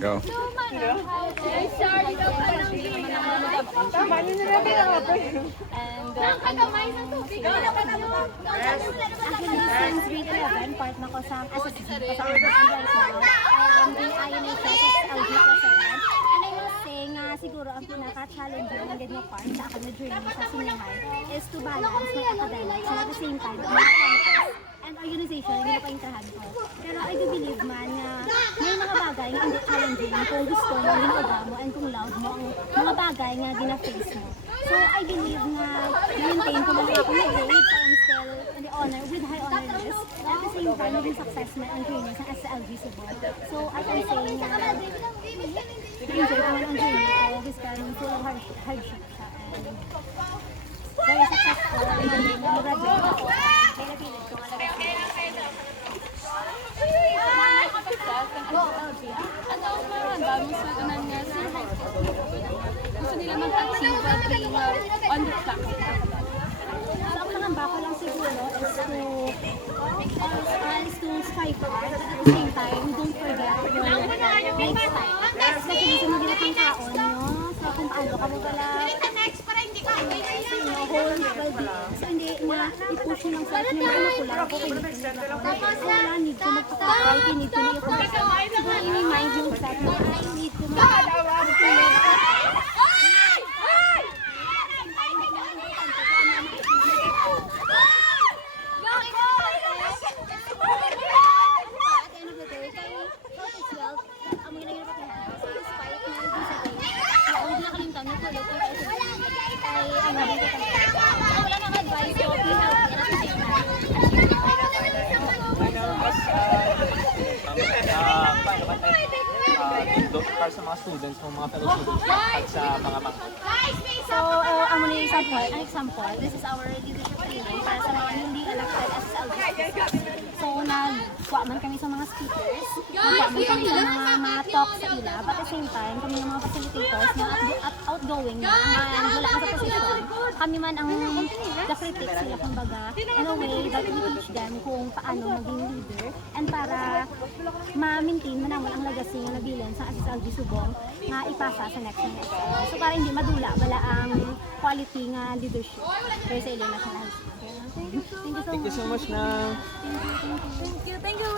Go. Since grade 11, part na ko sa association ko sa organization right now. I am in INHS LG President. And I will say nga siguro ang pinaka-challenging ng ganyan part sa akin na journey sa senior high is to balance my academics and at the same time my contest and organization na ginapaintrahan ko. Pero I do believe man na may mga bagay na hindi challenging kung gusto mo, ginagawa mo, and kung loud mo ang mga bagay na gina-face mo. So I believe na maintain ko naman ako na grade, I am still in the honor, with high honor list. At the same time, naging success na ang journey sa SLG Cebu. So I can say na na-enjoy ko man ang journey ko, despite full of hardship siya. And very successful, and mag-graduate ako. Kaya napilit ko nga lang. Ano ang dami sa tanan nga sa high school. Gusto nila mag-achieve while being on the track. So, ang nangamba ko lang siguro is to strive hard, but at the same time, don't forget your lifestyle. Especially sa mga ginatang taon, no? So, kung paano ka mo pala whole well-being. So, hindi na i-push nyo lang sa akin na ano ko lang ako kayo. Wala, need ko magpapakay, need ko na yung siguro i-remind yung fact na I need to para sa mga students mo, mga fellow students at sa mga So, ang muna yung example, this is our leadership training para sa mga hindi elected as LG. So, nagkuha man kami sa mga speakers, nagkuha man kami sa mga talk sa ila, but at the same time, kami ng mga facilitators na outgoing na, and wala na sa position. Kami man ang the critics sila, kumbaga, in a way that we teach them kung paano maging leader, and para ma-maintain man naman ang legacy ng nabilin sa SLG Subong na ipasa sa next generation. So, para hindi madula, wala ang quality nga leadership pero sa Iloilo National High School. Thank you so much. Thank you so much na Thank you.